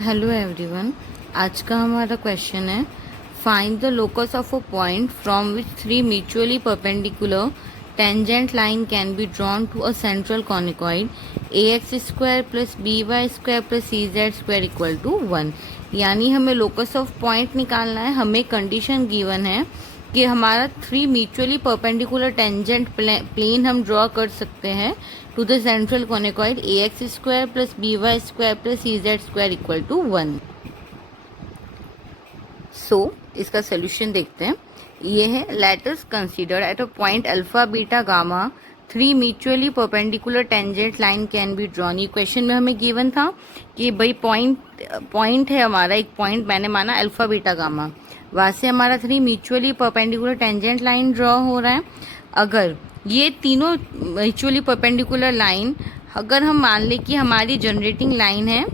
Hello everyone. आज का हमारा क्वेश्चन है find the locus of a point from which three mutually perpendicular tangent line can be drawn to a central conicoid a x square plus b y square plus c z square equal to 1। यानी हमें locus of point निकालना है। हमें condition given है कि हमारा three mutually perpendicular tangent plane हम draw कर सकते हैं to the central conicoid a x square plus b y square plus c z square equal to 1। So इसका सोल्यूशन देखते हैं। ये है let's consider at a point alpha beta gamma three mutually perpendicular tangent line can be drawn. ये question में हमें given था कि भाई पॉइंट है हमारा, एक पॉइंट मैंने माना अल्फा बीटा गामा, वहाँ से हमारा three mutually perpendicular tangent line draw हो रहा है। अगर ये तीनों म्यूचुअली परपेंडिकुलर लाइन अगर हम मान लें कि हमारी जनरेटिंग लाइन है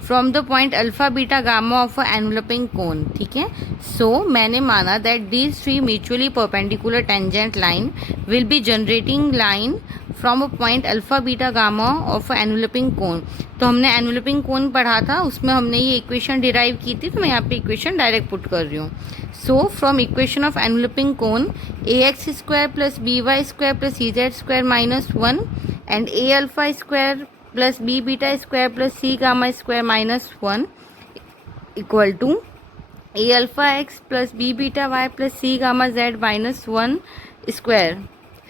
from the point alpha beta gamma of a enveloping cone, ठीक है। सो मैंने माना that these three mutually perpendicular tangent line will be generating line from a point alpha beta gamma of a enveloping cone. तो हमने एनवलपिंग कोन पढ़ा था, उसमें हमने ये इक्वेशन डिराइव की थी, तो मैं यहाँ पे इक्वेशन डायरेक्ट पुट कर रही हूँ। So from equation of enveloping cone a x square plus b y square plus c z square minus 1 and a alpha square plus b beta square plus c gamma square minus 1 equal to a alpha x plus b beta y plus c gamma z minus 1 square,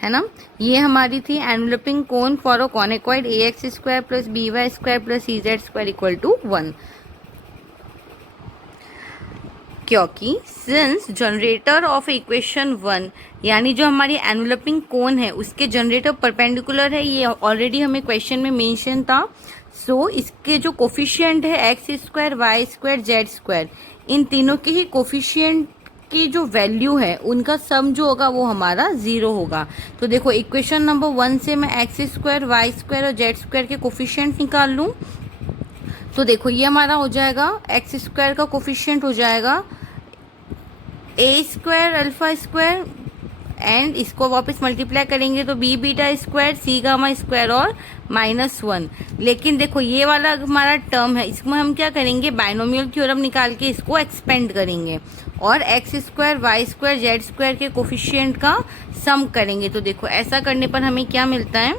है ना। ये हमारी थी enveloping cone for a conicoid a x square plus b y square plus c z square equal to 1। क्योंकि since generator off equation 1 यानी जो हमारी एनवलपिंग कोन है उसके जनरेटर परपेंडिकुलर है, ये ऑलरेडी हमें क्वेश्चन में मेंशन था। सो इसके जो कोफिशिएंट है x square y square z square, इन तीनों के ही कोफिशिएंट की जो वैल्यू है उनका सम जो होगा वो हमारा 0 होगा। तो देखो इक्वेशन नंबर 1 से मैं एक्स स्क्वायर वाई स्क्वायर और जेड स्क्वायर के कोफिशिएंट निकाल लूँ। तो देखो ये हमारा हो जाएगा, एक्स स्क्वायर का कोफिशिएंट हो जाएगा ए स्क्वायर अल्फा स्क्वायर एंड इसको वापस मल्टीप्लाई करेंगे तो बी बीटा स्क्वायर सी गामा स्क्वायर और -1। लेकिन देखो ये वाला हमारा टर्म है, इसमें हम क्या करेंगे, बाइनोमियल थ्योरम निकाल के इसको एक्सपेंड करेंगे और x square y square z square के कोफिशिएंट का सम करेंगे। तो देखो ऐसा करने पर हमें क्या मिलता है,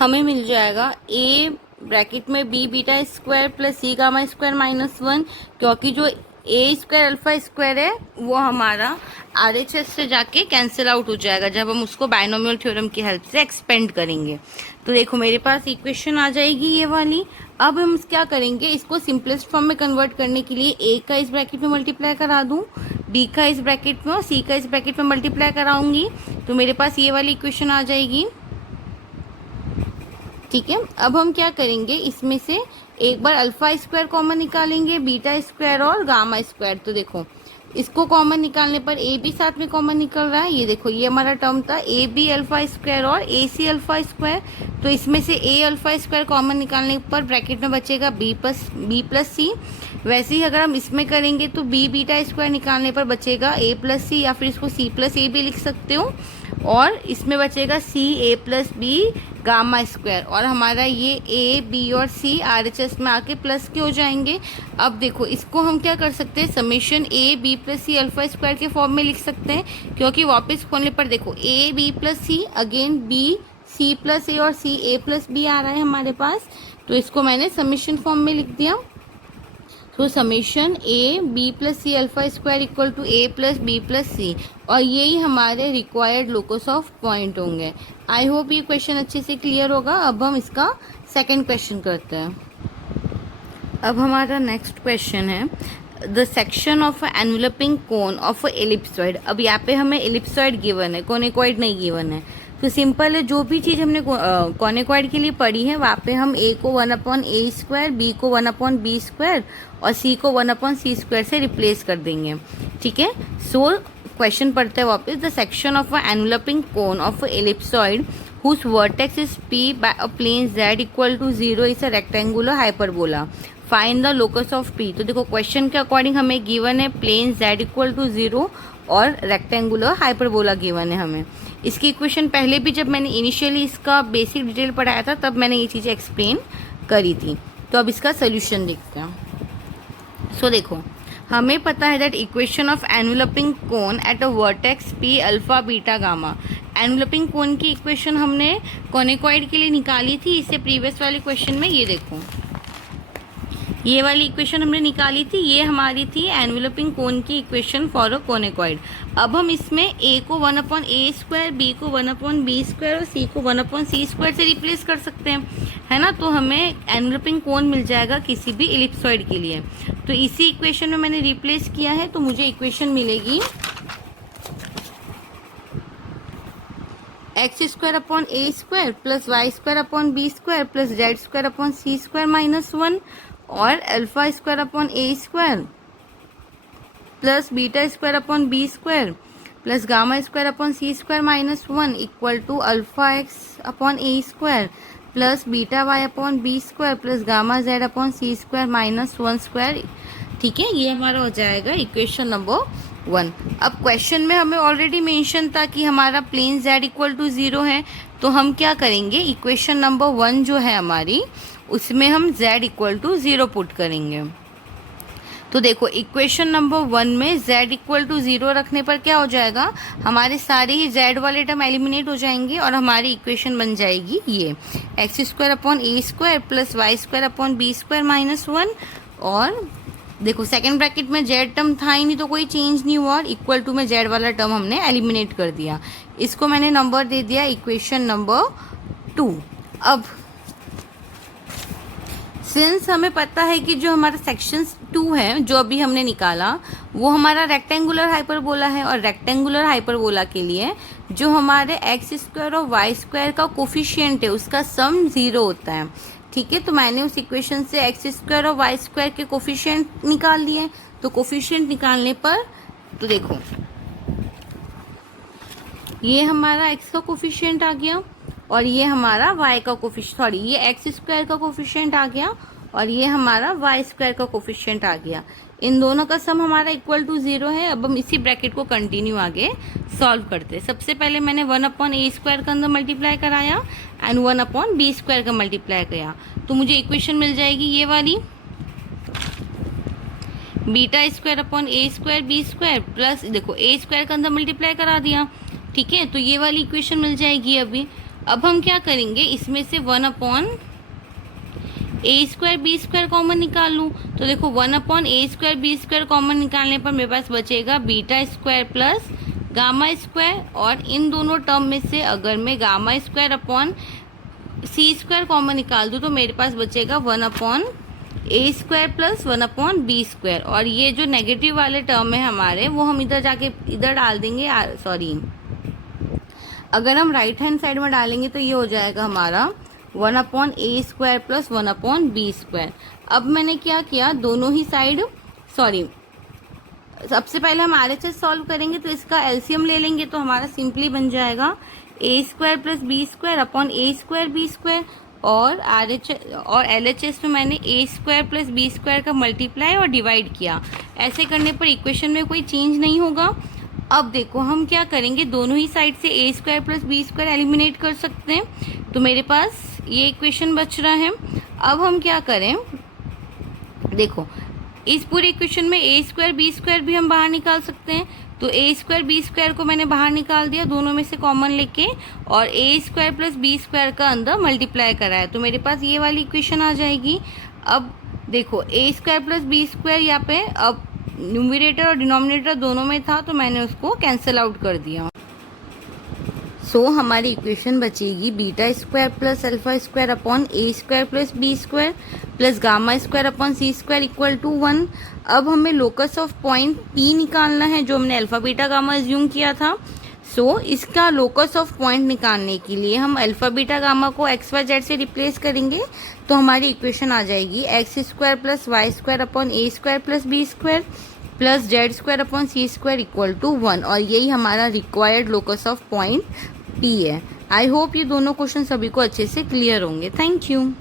हमें मिल जाएगा ए ब्रैकेट में B beta square plus c gamma square -1, क्योंकि जो ए स्क्वायर अल्फा स्क्वायर है वो हमारा RHS से जाके कैंसिल आउट हो जाएगा जब हम उसको बाइनोमियल थ्योरम की हेल्प से एक्सपेंड करेंगे। तो देखो मेरे पास इक्वेशन आ जाएगी ये वाली। अब हम क्या करेंगे, इसको सिंपलेस्ट फॉर्म में कन्वर्ट करने के लिए ए का इस ब्रैकेट में मल्टीप्लाई करा दूं, बी का इस ब्रैकेट में और सी का इस ब्रैकेट में मल्टीप्लाई कराऊंगी, तो मेरे पास ये वाली इक्वेशन आ जाएगी, ठीक है। अब हम क्या करेंगे, इसमें से एक बार अल्फा स्क्वायर कॉमन निकालेंगे, बीटा स्क्वायर और गामा स्क्वायर। तो देखो इसको कॉमन निकालने पर ए भी साथ में कॉमन निकल रहा है। ये देखो ये हमारा टर्म था ए बी अल्फा स्क्वायर और ए सी अल्फा स्क्वायर। तो इसमें से ए अल्फा स्क्वायर कॉमन निकालने पर ब्रैकेट में बचेगा बी प्लस सी। वैसे ही अगर हम इसमें करेंगे तो बी बीटा स्क्वायर निकालने पर बचेगा ए प्लस सी, या फिर इसको सी प्लस ए भी लिख सकते हो, और इसमें बचेगा सी ए प्लस बी गामा स्क्वायर, और हमारा ये ए बी और सी RHS में आके प्लस के हो जाएंगे। अब देखो इसको हम क्या कर सकते हैं, summation a b plus c alpha square के फॉर्म में लिख सकते हैं, क्योंकि वापस खोलने पर देखो a b plus c again b c plus a और सी ए प्लस बी आ रहा है हमारे पास। तो इसको मैंने समेशन फॉर्म में लिख दिया। तो summation a b plus c alpha square equal to a plus b plus c, और यही हमारे रिक्वायर्ड लोकस ऑफ पॉइंट होंगे। आई होप ये क्वेश्चन अच्छे से क्लियर होगा। अब हम इसका सेकंड क्वेश्चन करते हैं। अब हमारा नेक्स्ट क्वेश्चन है the section of enveloping cone of ellipsoid. अब यहाँ पे हमें एलिप्सॉइड गिवन है, कोनिकॉइड नहीं गिवन है। तो सिंपल है, जो भी चीज़ हमने कॉनिकॉइड के लिए पढ़ी है वहाँ पे हम ए को 1/a स्क्वायर, बी को 1/b स्क्वायर और सी को 1/c स्क्वायर से रिप्लेस कर देंगे, ठीक है। सो क्वेश्चन पढ़ते हैं वापस, the section of enveloping cone of ellipsoid whose vertex is p by a plane z equal to 0 is a rectangular hyperbola. Find the locus of p. तो देखो क्वेश्चन के अकॉर्डिंग हमें गिवन है plane z equal to 0 और rectangular hyperbola given है हमें। इसकी equation पहले भी जब मैंने इनिशियली इसका बेसिक डिटेल पढ़ाया था तब मैंने ये चीज़ें एक्सप्लेन करी थी। तो अब इसका सोल्यूशन देखते हैं। सो देखो, हमें पता है that equation of enveloping cone at a vertex P alpha beta gamma. Enveloping cone की इक्वेशन हमने कोनिकॉइड के लिए निकाली थी इससे प्रीवियस वाले क्वेश्चन में। ये देखो, ये वाली इक्वेशन हमने निकाली थी, ये हमारी थी एनवलपिंग कोन की इक्वेशन फॉर अ कोनिकॉइड। अब हम इसमें a को 1/a², b को 1/b² और c को 1/c² से रिप्लेस कर सकते हैं, है ना। तो हमें एनवलपिंग कोन मिल जाएगा किसी भी इलिप्सॉइड के लिए। तो इसी इक्वेशन में मैंने रिप्लेस किया है, तो मुझे इक्वेशन मिलेगी x² plus y² plus z² -1 और α² plus β² plus γ² -1 equal to α(x)(a² plus βy/b² plus γ(z)(c² -1²। ठीक है, ये हमारा हो जाएगा इक्वेशन नंबर 1। अब क्वेश्चन में हमें ऑलरेडी मेंशन था कि हमारा प्लेन z इक्वल टू 0 है, तो हम क्या करेंगे, इक्वेशन नंबर 1 जो है हमारी, उसमें हम z इक्वल टू 0 पुट करेंगे। तो देखो, इक्वेशन नंबर 1 में z इक्वल टू 0 रखने पर क्या हो जाएगा, हमारे सारे ही z वाले टर्म एलिमिनेट हो जाएंगे और हमारी इक्वेशन बन जाएगी ये x² प्लस y² -1 और देखो सेकेंड ब्रैकेट में z टर्म था ही नहीं तो कोई चेंज नहीं हुआ और इक्वल टू में z वाला टर्म हमने एलिमिनेट कर दिया। इसको मैंने नंबर दे दिया इक्वेशन नंबर 2। अब सिंस हमें पता है कि जो हमारा सेक्शन 2 है जो अभी हमने निकाला वो हमारा रेक्टेंगुलर हाइपरबोला है, और रेक्टेंगुलर हाइपरबोला के लिए जो हमारे x² और y² का कोफिशिएंट है उसका सम 0 होता है। ठीक है, तो मैंने उस इक्वेशन से x² और y² के कोफिशिएंट निकाल लिए। तो कोफिशिएंट निकालने पर तो देखो, ये हमारा x का कोफिशिएंट आ गया और ये हमारा y का कोफिशिएंट, सॉरी ये x² का कोफिशिएंट आ गया और ये हमारा y² का कोफिशिएंट आ गया। इन दोनों का सम हमारा इक्वल टू 0 है। अब हम इसी ब्रैकेट को कंटिन्यू आगे सॉल्व करते हैं। सबसे पहले मैंने 1/a² का अंदर मल्टीप्लाई कराया एंड 1/b² का मल्टीप्लाई किया, तो मुझे इक्वेशन मिल जाएगी ये वाली β²/a²b² प्लस देखो a² का अंदर मल्टीप्लाई करा दिया। ठीक है, तो ये वाली इक्वेशन मिल जाएगी अभी। अब हम क्या करेंगे, इसमें से 1/a²b² कॉमन निकाल लूँ। तो देखो 1/a²b² कॉमन निकालने पर मेरे पास बचेगा β² प्लस γ² और इन दोनों टर्म में से अगर मैं γ²/c² कॉमन निकाल दूँ तो मेरे पास बचेगा 1/a² प्लस 1/b² और ये जो नेगेटिव वाले टर्म है हमारे वो हम इधर जाके इधर डाल देंगे। सॉरी, अगर हम राइट हैंड साइड में डालेंगे तो ये हो जाएगा हमारा 1/a² प्लस 1/b²। अब मैंने क्या किया, दोनों ही साइड, सॉरी सबसे पहले हम RHS सॉल्व करेंगे तो इसका एलसीएम ले लेंगे, तो हमारा सिंपली बन जाएगा a² प्लस b²/a²b² और RHS और LHS में मैंने a² प्लस b² का मल्टीप्लाई और डिवाइड किया। ऐसे करने पर इक्वेशन में कोई चेंज नहीं होगा। अब देखो हम क्या करेंगे, दोनों ही साइड से a² प्लस b² एलिमिनेट कर सकते हैं, तो मेरे पास ये इक्वेशन बच रहा है। अब हम क्या करें, देखो इस पूरे इक्वेशन में a² b² भी हम बाहर निकाल सकते हैं, तो a² b² को मैंने बाहर निकाल दिया दोनों में से कॉमन लेके और a² प्लस b² का अंदर मल्टीप्लाई कराया, तो मेरे पास ये वाली इक्वेशन आ जाएगी। अब देखो a² प्लस b² यहाँ पे अब न्यूमरेटर और डिनोमिनेटर दोनों में था तो मैंने उसको कैंसिल आउट कर दिया। सो हमारी इक्वेशन बचेगी β² plus α²/a² plus b² plus γ² equal to 1। अब हमें लोकस ऑफ पॉइंट P निकालना है जो हमने अल्फा बीटा गामा एज्यूम किया था। सो इसका लोकस ऑफ पॉइंट निकालने के लिए हम अल्फा बीटा गामा को XYZ से रिप्लेस करेंगे, तो हमारी इक्वेशन आ जाएगी x² plus y²/a² plus b² plus z²/c² equal to 1 और यही हमारा required locus of point P है। आई होप ये दोनों क्वेश्चन सभी को अच्छे से क्लियर होंगे। Thank you.